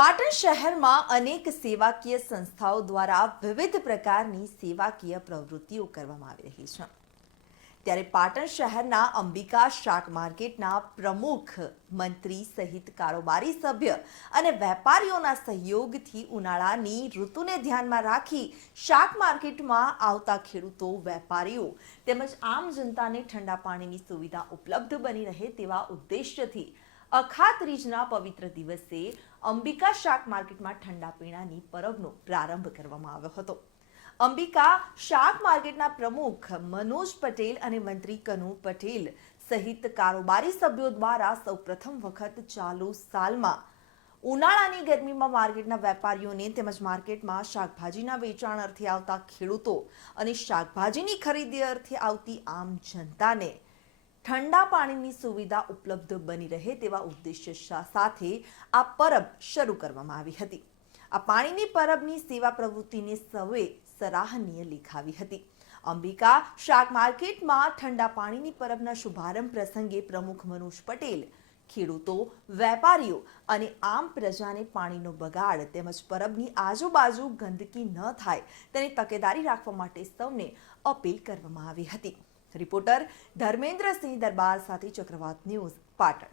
પાટણ શહેરમાં અનેક સેવાકીય સંસ્થાઓ દ્વારા વિવિધ પ્રકારની સેવાકીય પ્રવૃત્તિઓ કરવામાં આવી રહી છે. ત્યારે પાટણ શહેરના અંબિકા શાક માર્કેટના પ્રમુખ મંત્રી સહિત કારોબારી સભ્ય અને વેપારીઓના સહયોગથી ઉનાળાની ઋતુને ધ્યાનમાં રાખી શાક માર્કેટમાં આવતા ખેડૂતો, વેપારીઓ તેમજ આમ જનતાને ઠંડા પાણીની સુવિધા ઉપલબ્ધ બની રહે તેવા ઉદ્દેશ્યથી અખાત્રીજના પવિત્ર દિવસે અંબિકા શાક માર્કેટમાં ઠંડા પીણાની પરબનો પ્રારંભ કરવામાં આવ્યો હતો. અંબિકા શાક માર્કેટના પ્રમુખ મનોજ પટેલ અને મંત્રી કનુ પટેલ સહિત કારોબારી સભ્યો દ્વારા સૌપ્રથમ વખત ચાલુ સાલમાં ઉનાળાની ગરમીમાં માર્કેટના વેપારીઓને તેમજ માર્કેટમાં શાકભાજીના વેચાણ અર્થે આવતા ખેડૂતો અને શાકભાજીની ખરીદી અર્થે આવતી આમ જનતાને ઠંડા પાણીની સુવિધા ઉપલબ્ધ બની રહે તેવા ઉદ્દેશ્ય સાથે આ પરબ શરૂ કરવામાં આવી હતી. આ પાણીની પરબની સેવા પ્રવૃત્તિને સૌએ સરાહનીય લેખાવી હતી. અંબિકા શાક માર્કેટમાં ઠંડા પાણીની પરબના શુભારંભ પ્રસંગે પ્રમુખ મનોજ પટેલ ખેડૂતો, વેપારીઓ અને આમ પ્રજાને પાણીનો બગાડ તેમજ પરબની આજુબાજુ ગંદકી ન થાય તેની તકેદારી રાખવા માટે સૌને અપીલ કરવામાં આવી હતી. રિપોર્ટર ધર્મેન્દ્રસિંહ દરબાર સાથે ચક્રવાત ન્યૂઝ, પાટણ.